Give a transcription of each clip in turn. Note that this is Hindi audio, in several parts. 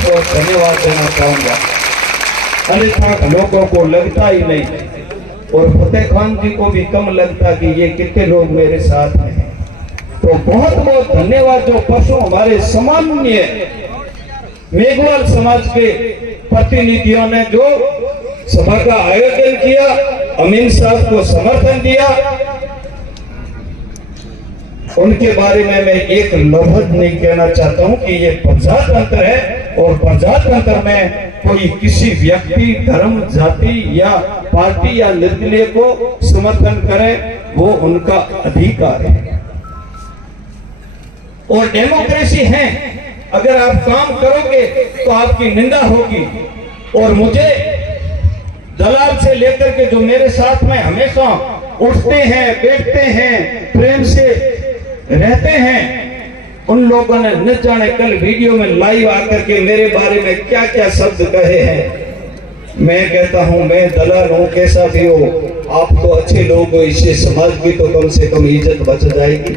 बहुत धन्यवाद देना चाहूंगा। अन्यथा लोगों को लगता ही नहीं, और फतेह खान जी को भी कम लगता कि ये कितने लोग मेरे साथ में हैं। तो बहुत बहुत धन्यवाद जो परसों हमारे सामान्य मेघवाल समाज के प्रतिनिधियों ने जो सभा का आयोजन किया, अमीन साहब को समर्थन दिया, उनके बारे में मैं एक लफ्ज नहीं कहना चाहता हूं कि ये प्रजातंत्र है, और प्रजातंत्र में कोई किसी व्यक्ति, धर्म, जाति या पार्टी या निर्दलीय को समर्थन करे, वो उनका अधिकार है। और डेमोक्रेसी है, अगर आप काम करोगे तो आपकी निंदा होगी। और मुझे दलाल से लेकर के जो मेरे साथ में हमेशा उठते हैं, बैठते हैं, प्रेम से रहते हैं, उन लोगों ने न जाने कल वीडियो में लाइव आकर के मेरे बारे में क्या क्या शब्द कहे हैं। मैं कहता हूं मैं दलाल हूं, कैसा भी हो, आप तो अच्छे लोग हो, इससे समाज की तो कम से कम इज्जत बच जाएगी।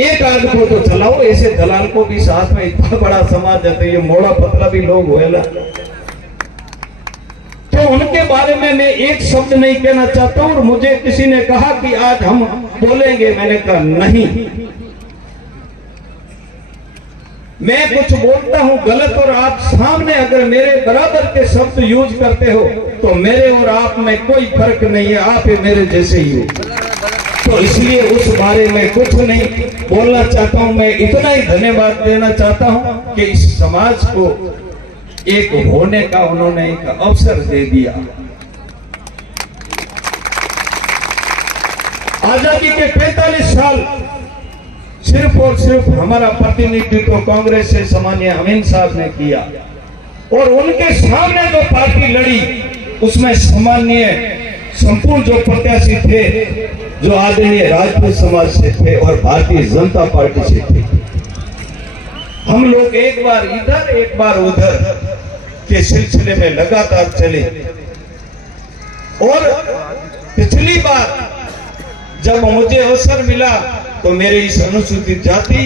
एक आग को तो चलाओ, ऐसे दलाल को भी साथ में, इतना बड़ा समाज है तो ये मोड़ा पतला भी लोग होएला। तो उनके बारे में मैं एक शब्द नहीं कहना चाहता हूं। और मुझे किसी ने कहा कि आज हम बोलेंगे, मैंने कहा नहीं, मैं कुछ बोलता हूं गलत और आप सामने अगर मेरे बराबर के शब्द यूज करते हो तो मेरे और आप में कोई फर्क नहीं है, आप मेरे जैसे ही हो। तो इसलिए उस बारे में कुछ नहीं बोलना चाहता हूं। मैं इतना ही धन्यवाद देना चाहता हूं कि इस समाज को एक होने का उन्होंने एक अवसर दे दिया। आजादी के 45 साल सिर्फ और सिर्फ हमारा प्रतिनिधित्व कांग्रेस से सामान्य अमीन साहब ने किया, और उनके सामने जो पार्टी लड़ी उसमें सामान्य संपूर्ण जो प्रत्याशी थे जो आदरणीय राजपूत समाज से थे और भारतीय जनता पार्टी से थे। हम लोग एक बार इधर एक बार उधर के सिलसिले में लगातार चले, और पिछली बार जब मुझे अवसर मिला तो मेरे इस अनुसूचित जाति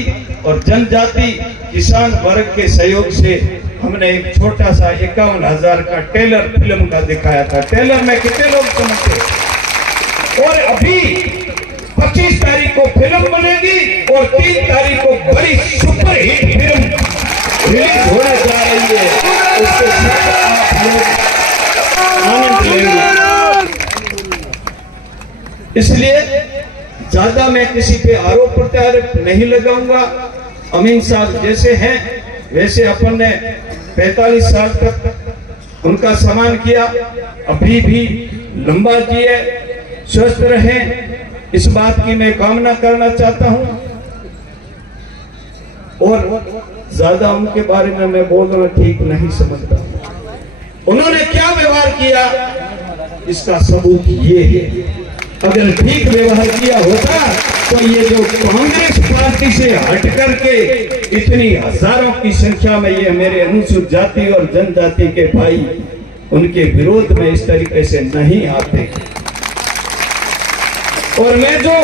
और जनजाति किसान वर्ग के सहयोग से हमने एक छोटा सा 51,000 का ट्रेलर फिल्म का दिखाया था। ट्रेलर में कितने लोग समझते? और अभी 25 तारीख को फिल्म बनेगी और 3 तारीख को बड़ी सुपर हिट फिल्म रिलीज होने जा रही है। उसके साथ आप लोग आनंद लेंगे। इसलिए ज्यादा मैं किसी पे आरोप प्रत्यारोप नहीं लगाऊंगा। अमीन साहब जैसे हैं वैसे अपन ने 45 साल तक उनका सम्मान किया, अभी भी लंबा जिए, स्वस्थ रहे, इस बात की मैं कामना करना चाहता हूं। और ज्यादा उनके बारे में मैं बोलना ठीक नहीं समझता। उन्होंने क्या व्यवहार किया इसका सबूत ये है। अगर ठीक व्यवहार किया होता तो ये जो कांग्रेस पार्टी से हट करके इतनी हजारों की संख्या में ये मेरे अनुसूचित जाति और जनजाति के भाई उनके विरोध में इस तरीके से नहीं आते। और मैं जो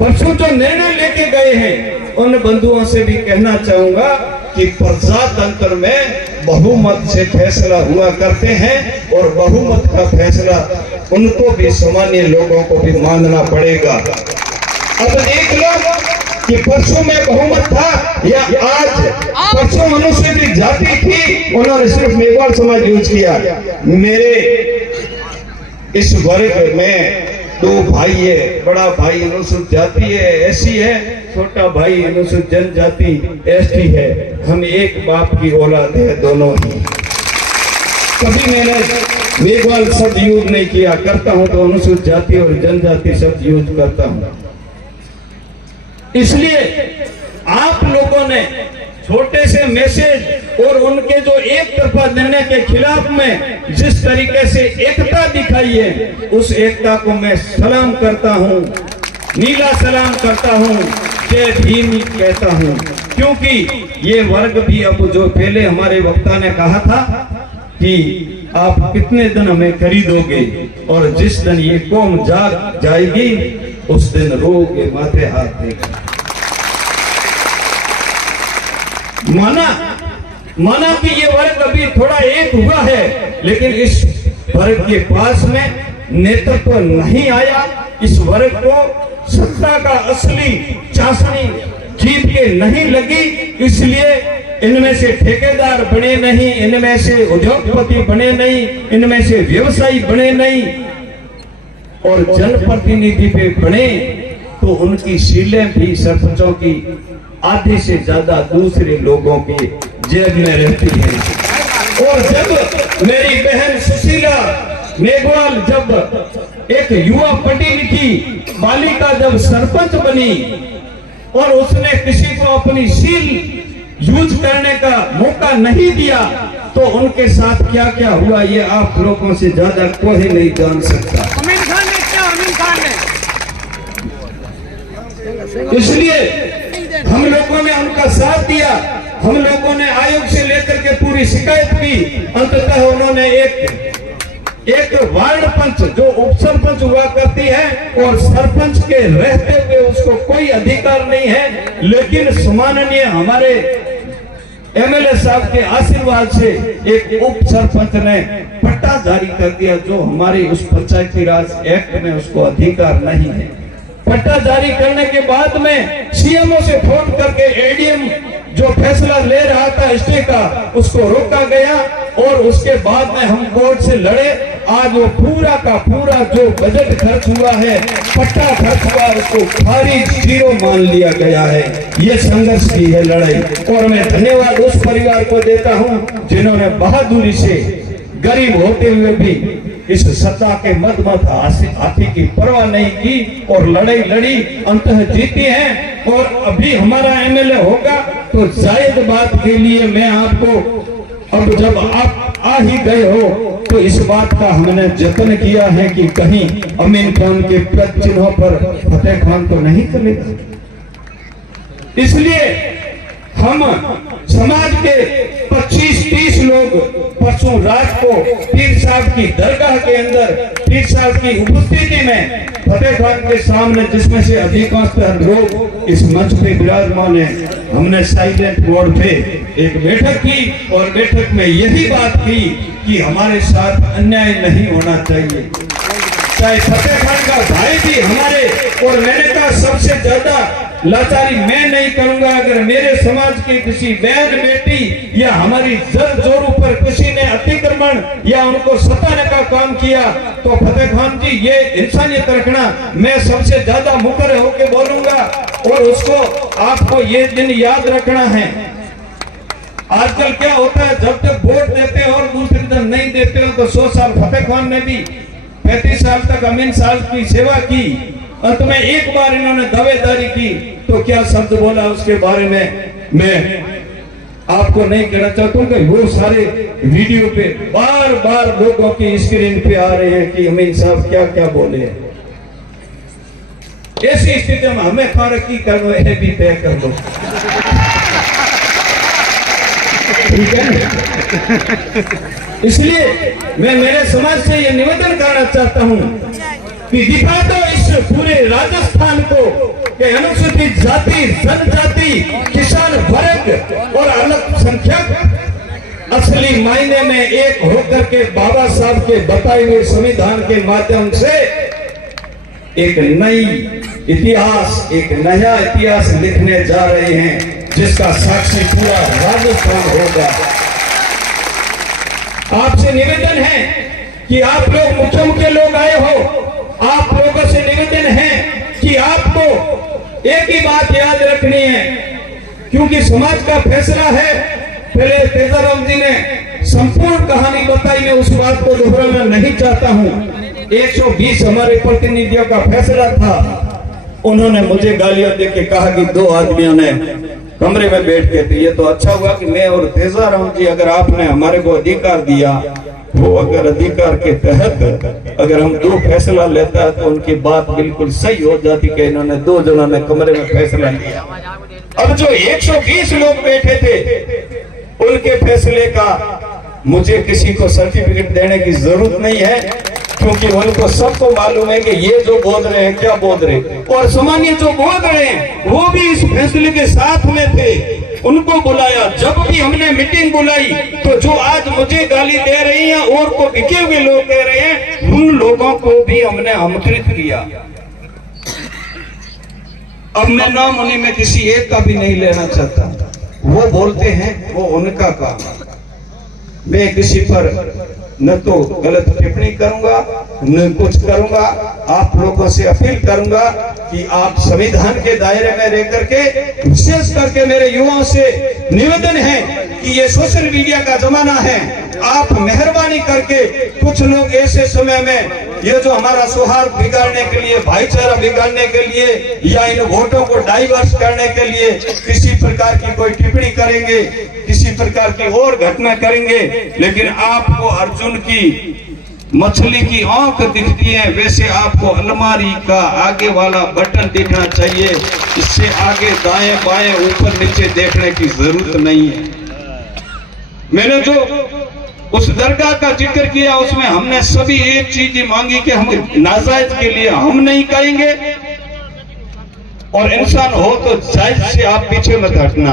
परसों जो निर्णय लेके गए हैं उन बंधुओं से भी कहना चाहूंगा कि प्रजातंत्र में बहुमत से फैसला हुआ करते हैं, और बहुमत का फैसला उनको भी सामान्य लोगों को भी मानना पड़ेगा। अब देख लो कि परसों में बहुमत था या आज। परसों अनुसूचित जाति थी, उन्होंने सिर्फ मेघवाल समाज यूज किया। मेरे इस वर्ग में 2 भाई है, बड़ा भाई अनुसूचित जाति है, एससी है, छोटा भाई अनुसूचित जनजाति एसटी है। हम एक बाप की औलाद है दोनों ही। कभी मैंने मेघवाल शब्द यूज नहीं किया, करता हूं तो अनुसूचित जाति और जनजाति शब्द यूज करता हूं। इसलिए आप लोगों ने छोटे से मैसेज और उनके जो एक तरफा निर्णय के खिलाफ में जिस तरीके से एकता दिखाई है, उस एकता को मैं सलाम करता हूं, नीला सलाम करता हूं, जय भीम कहता हूं। क्योंकि ये वर्ग भी अब जो पहले हमारे वक्ता ने कहा था कि आप कितने दिन हमें खरीदोगे, और जिस दिन ये कौम जाग जाएगी उस दिन रोगे माथे हाथ देगा। माना कि ये वर्ग अभी थोड़ा एक हुआ है, लेकिन इस वर्ग के पास में नेतृत्व नहीं आया। इस वर्ग को सत्ता का असली चाशनी जीत के नहीं लगी, इसलिए इनमें से ठेकेदार बने नहीं, इनमें से उद्योगपति बने नहीं, इनमें से व्यवसायी बने नहीं, और जनप्रतिनिधि पे बने तो उनकी सीलें भी सरपंचों की आधे से ज्यादा दूसरे लोगों के जेब में रहती है। और जब मेरी बहन सुशीला मेघवाल जब एक युवा पढ़ी लिखी बालिका जब सरपंच बनी और उसने किसी को अपनी सील यूज करने का मौका नहीं दिया, तो उनके साथ क्या क्या हुआ ये आप लोगों से ज्यादा कोई नहीं जान सकता। आमिर खान ने क्या, आमिर खान ने, इसलिए हम लोगों ने उनका साथ दिया। हम लोगों ने आयोग से लेकर के पूरी शिकायत की। अंततः उन्होंने एक वार्ड पंच जो उप सरपंच हुआ करती है और सरपंच के रहते हुए उसको कोई अधिकार नहीं है, लेकिन सम्माननीय हमारे एमएलए साहब के आशीर्वाद से एक उप सरपंच ने पट्टा जारी कर दिया, जो हमारे उस पंचायती राज एक्ट में उसको अधिकार नहीं है। पट्टा जारी करने के बाद में सीएमओ से फोन करके एडीएम जो फैसला ले रहा था स्टे का, उसको रोका गया और उसके बाद में हम कोर्ट से लड़े। आज वो पूरा का पूरा जो बजट खर्च हुआ है, पट्टा खर्च हुआ, उसको खारिज जीरो मान लिया गया है। ये संघर्ष की है लड़ाई, और मैं धन्यवाद उस परिवार को देता हूं जिन्होंने बहादुरी से गरीब होते हुए भी इस सत्ता के मद हाथी की परवाह नहीं की और लड़ाई लड़ी, अंततः जीती है। और अभी हमारा एमएलए होगा तो जायद बात के लिए मैं आपको, अब जब आप आ ही गए हो तो इस बात का हमने जतन किया है कि कहीं अमीन खान के पद चिन्हों पर फतेह खान तो नहीं चलेगा। इसलिए हम समाज के 25-30 लोग परसों रात को पीर साहब की दरगाह के अंदर पीर साहब की उपस्थिति में फतेह खान के सामने, जिसमें से अधिकांश लोग इस मंच पे विराजमान है, हमने साइलेंट मोड पे एक बैठक की और बैठक में यही बात की कि हमारे साथ अन्याय नहीं होना चाहिए। चाहे फतेह खान का भाई भी हमारे, और मैंने कहा सबसे ज्यादा लाचारी मैं नहीं करूंगा अगर मेरे समाज की किसी बहन बेटी या हमारी जर जोरों पर किसी ने अतिक्रमण या उनको सताने का काम किया, तो फतेह खान जी ये इंसानियत रखना, मैं सबसे ज्यादा मुकर होकर बोलूंगा। और उसको आपको ये दिन याद रखना है। आजकल क्या होता है, जब तक वोट देते हो और दूसरे दिन नहीं देते हो, तो 100 साल फतेह खान ने भी 35 साल तक अमीन साहब की सेवा की, अंत में एक बार इन्होंने दावेदारी की तो क्या शब्द बोला उसके बारे में मैं आपको नहीं कहना चाहता हूं कि वो सारे वीडियो पे बार बार लोगों की स्क्रीन पे आ रहे हैं कि अमीन साहब क्या क्या बोले हैं। ऐसी स्थिति में हमें फारकी करना है भी तय कर दो, ठीक है। इसलिए मैं मेरे समाज से ये निवेदन करना चाहता हूं कि दिखा दो इस पूरे राजस्थान को कि अनुसूचित जाति, जनजाति, किसान वर्ग और अल्पसंख्यक असली मायने में एक होकर के बाबा साहब के बताए हुए संविधान के माध्यम से एक नई इतिहास, एक नया इतिहास लिखने जा रहे हैं, जिसका साक्षी पूरा राजस्थान होगा। आपसे निवेदन है कि आप लोग मुख्य मुख्य लोग आए हो, आप लोगों से निवेदन है कि आपको एक ही बात याद रखनी है, क्योंकि समाज का फैसला है। पहले तेजाराम जी ने संपूर्ण कहानी बताई, मैं उस बात को दोहराना नहीं चाहता हूं। 120 हमारे प्रतिनिधियों का फैसला था। उन्होंने मुझे गालियां देके कहा कि 2 आदमियों ने कमरे में बैठ के थे। ये तो अच्छा हुआ कि मैं और तेजाराम जी, अगर आपने हमारे को अधिकार दिया, वो अगर अधिकार के तहत अगर हम 2 फैसला लेता है तो उनकी बात बिल्कुल सही हो जाती कि इन्होंने 2 जनों ने कमरे में फैसला लिया। अब जो 120 लोग बैठे थे उनके फैसले का मुझे किसी को सर्टिफिकेट देने की जरूरत नहीं है, क्योंकि उनको सबको मालूम है कि ये जो बोल रहे हैं क्या बोल रहे हैं, और सामान्य जो बोल रहे हैं वो भी इस फैसले के साथ में थे। उनको बुलाया। जब भी हमने मीटिंग बुलाई तो जो आज मुझे गाली दे रही हैं और को बिके हुए लोग कह रहे हैं, उन लोगों को भी हमने आमंत्रित किया। अब मैं नाम उन्हीं में किसी एक का भी नहीं लेना चाहता, वो बोलते हैं वो उनका काम है। मैं किसी पर न तो गलत टिप्पणी करूंगा न कुछ करूंगा। आप लोगों से अपील करूंगा कि आप संविधान के दायरे में रह करके, विशेष करके मेरे युवाओं से निवेदन है कि ये सोशल मीडिया का जमाना है, आप मेहरबानी करके कुछ लोग ऐसे समय में ये जो हमारा सौहार्द बिगाड़ने के लिए, भाईचारा बिगाड़ने के लिए या इन वोटों को डाइवर्स करने के लिए किसी प्रकार की कोई टिप्पणी करेंगे, किसी प्रकार की और घटना करेंगे, लेकिन आपको अर्जुन की मछली की आंख दिखती है, वैसे आपको अलमारी का आगे वाला बटन दिखना चाहिए। इससे आगे दाएं बाएं ऊपर नीचे देखने की जरूरत नहीं है। मैंने जो उस दरगाह का जिक्र किया उसमें हमने सभी एक चीज मांगी कि हम नाजायज के लिए हम नहीं कहेंगे, और इंसान हो तो जायज से आप पीछे मत हटना।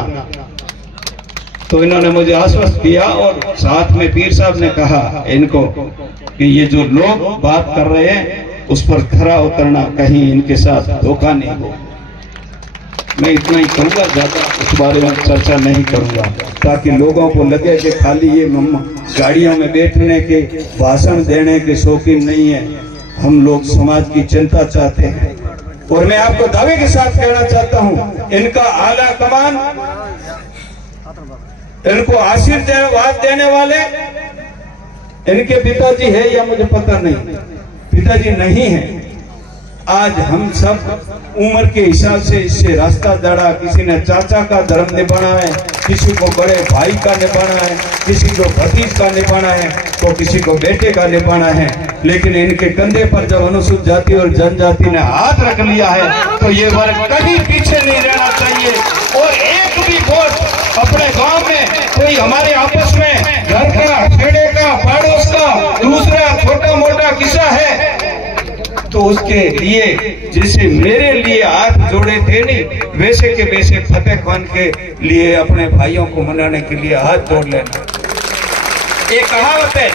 तो इन्होंने मुझे आश्वस्त किया और साथ में पीर साहब ने कहा इनको कि ये जो लोग बात कर रहे हैं उस पर खरा उतरना, कहीं इनके साथ धोखा नहीं हो। मैं इतना ही कहूँगा, ज्यादा इस बारे में चर्चा नहीं करूँगा, ताकि लोगों को लगे कि खाली ये गाड़ियों में बैठने के, भाषण देने के शौकीन नहीं है। हम लोग समाज की चिंता चाहते हैं। और मैं आपको दावे के साथ कहना चाहता हूँ, इनका आला कमान, इनको आशीर्वाद देने वाले इनके पिताजी है या मुझे पता नहीं, पिताजी नहीं है। आज हम सब उम्र के हिसाब से इससे रास्ता दड़ा, किसी ने चाचा का धर्म निभाना है, किसी को बड़े भाई का निभाना है, किसी को भतीज का निभाना है, तो किसी को बेटे का निभाना है। लेकिन इनके कंधे पर जब अनुसूचित जाति और जनजाति ने हाथ रख लिया है तो ये वर्ग कभी पीछे नहीं रहना चाहिए। और एक भी वोट अपने गांव में कोई हमारे आपस में घर का, खेड़े का, पड़ोस का दूसरा छोटा मोटा किस्सा है तो उसके लिए जैसे मेरे लिए हाथ जोड़े थे नहीं, वैसे के वैसे फतेह खान के लिए अपने भाइयों को मनाने के लिए हाथ जोड़ लेना। एक कहावत है,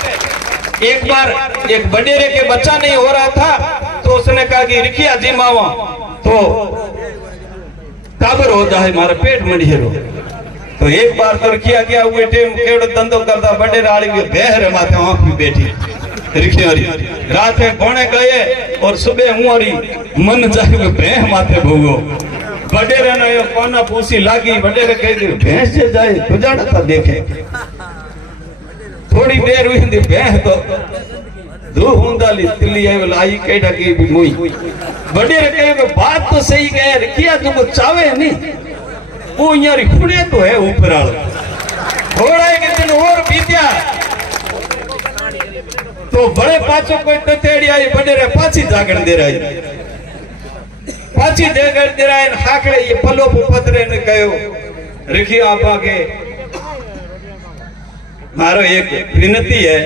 एक बार एक बडेरे के बच्चा नहीं हो रहा था तो उसने कहा कि रिखिया जी मावा तो काबर हो जाए, मारा पेट मढ़ेरो। तो एक बार तो रिखिया गया हुए टेम केड़ो धंधो करता बडेरा वाली बहर माथे आंख भी बैठी रिखियारी। रात में पौने गए और सुबह हुआरी मन जाए भैंस माथे भोगो। बडेरे ने यो कोना पूसी लागी, बडेरे कह दी भैंस से जाए गुजारा था देखे। थोड़ी देर हुई थी भैंस तो दो हुंदाली तिल्ली आई लाई केडा की भी मुई। बडेरे कहे बात तो सही कहे, रिखिया जो चावे नहीं वो यारी खुड़े तो है ऊपर वाला। थोड़ा एक दिन और बीत्या तो बड़े पाचो कोई ततेड़ी आई, बडेरे पाची जागण दे रही, पाची जागण दे रहा है। हाकड़े ये पलो पत्रे ने कहो रिखी आप आगे मारो एक विनती है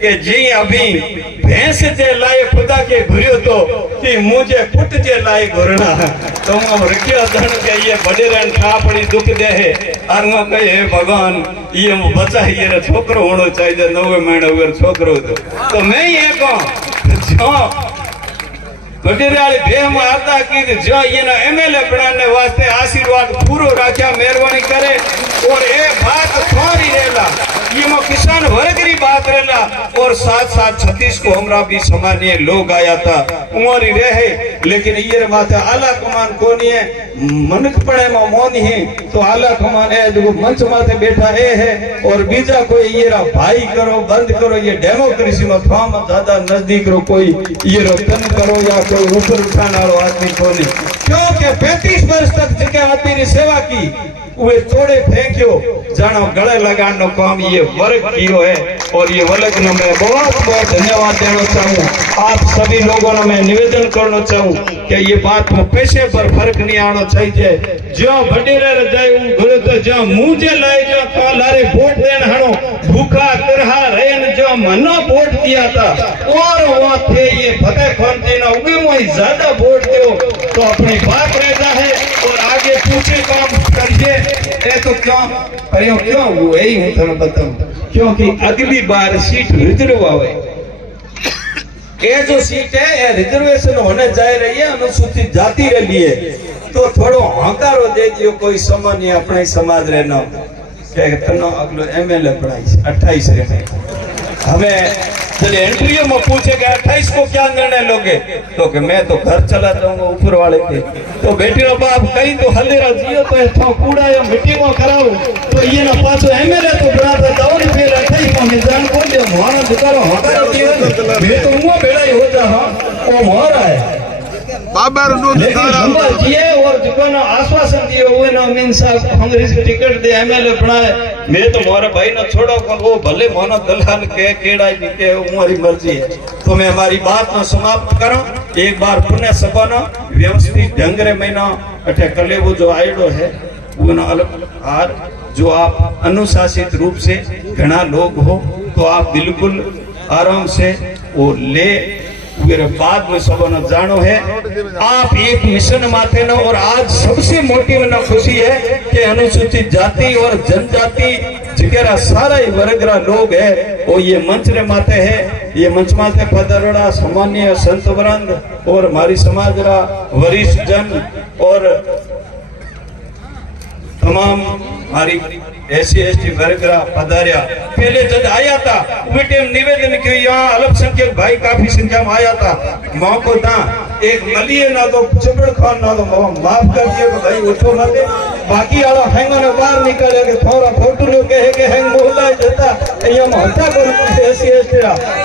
कि जी अभी भैंस जे लाए खुदा के घुरियो तो कि मुझे पुट जे लाए घुरना है। तो हम रिखिया धन के ये बडेरे ठा पड़ी दुख दे है और वो कहे हे भगवान ये बच्चा ये छोकरो होना चाहिए 9 महीने अगर छोकरो तो मैं ये कहूं जो बडेरे वाली भेह में आता कि जो ये ना एमएलए बनाने वास्ते आशीर्वाद पूरो राख्या, मेहरबानी करे। और ये बात थोड़ी रेला ये मो किसान वर्ग की बात रेला। और साथ साथ 36 को हमरा भी सामान्य लोग आया था उमरी रहे, लेकिन ये माथे आला कमान कोनी है, मनक पड़े में मौन है तो आला कमान है जो मंच माथे बैठा है। और बीजा कोई ये भाई करो बंद करो, ये डेमोक्रेसी में फार्म ज्यादा नजदीक रो कोई ये तन करो या कोई ऊपर उठाने वालो आदमी कोनी। क्योंकि 35 वर्ष तक जिके आदमी ने सेवा की वे तोड़े फेंक्यो जानो गले लगाने काम ये वर्ग कियो है। और ये वर्ग ने मैं बहुत बहुत धन्यवाद देना चाहूँ। आप सभी लोगों ने मैं निवेदन करना चाहूँ कि ये बात में पैसे पर फर्क नहीं आना चाहिए। जो बडेरे जाए घुरे तो जो मुझे लाए जो कालारे वोट देन हणो भूखा तरहा रेन जो मना वोट दिया था और वो थे ये फतेह खान जी ना उगे में ज्यादा वोट दो तो अपनी बात रहता है। और आगे पूछे काम करिए ये तो क्यों हुआ यही हूँ थोड़ा बताऊं क्योंकि अगली बार सीट रिजर्व आवे ये जो सीट है ये रिजर्वेशन होने जा रही है अनुसूचित जाति रे लिए तो थोड़ो हकारो दे दियो कोई सामान्य अपने समाज रे न के तनो अगलो एमएलए पढ़ाई 28 रे हमें चले एंट्रियों में पूछे कि 28 को क्या निर्णय लोगे तो कि मैं तो घर चला जाऊंगा ऊपर वाले के तो बेटी रो बाप कहीं तो हल्लेरा जियो तो थो कूड़ा या मिट्टी में कराओ तो ये ना पाछो एमएलए तो बना था दौड़ फिर 28 को निजान को दे मानो दुकारो हटारो दियो मैं तो मुंह बेड़ा ही हो जा हां ओ मोर है बाबर नो नंबर दिए और जिको आश्वासन दिए हुए ना अमीन साहब कांग्रेस की टिकट दे एमएलए बनाए मैं तो मोरा भाई ना छोड़ो को वो भले मोनो दलाल के केड़ा भी के हमारी मर्जी है तो मैं हमारी बात ना समाप्त करूं एक बार पुण्य सपना व्यवस्थित ढंग रे महीना अठे कले वो जो आयडो है वो ना अलग हार जो आप अनुशासित रूप से घना लोग हो तो आप बिल्कुल आराम से वो ले मेरे बाद में सब न जानो है आप एक मिशन माथे न और आज सबसे मोटी न खुशी है कि अनुसूचित जाति और जनजाति जिगरा सारा ही वर्गरा लोग है वो ये मंच रे माथे है ये मंच माथे पधारोड़ा सामान्य संत वृंद और हमारी समाज रा वरिष्ठ जन और तमाम हमारी SC/ST वर्ग पधारिया पहले जब आया था वे टाइम निवेदन किया यहाँ अल्पसंख्यक भाई काफी संख्या में आया था मौको था एक मलिए ना तो चबड़ खान ना तो माफ कर दिए भाई उठो मत बाकी वाला हैंग ने बाहर निकले के थोड़ा फोटो लो के हैंग बोला जाता ये महत्ता को SC/ST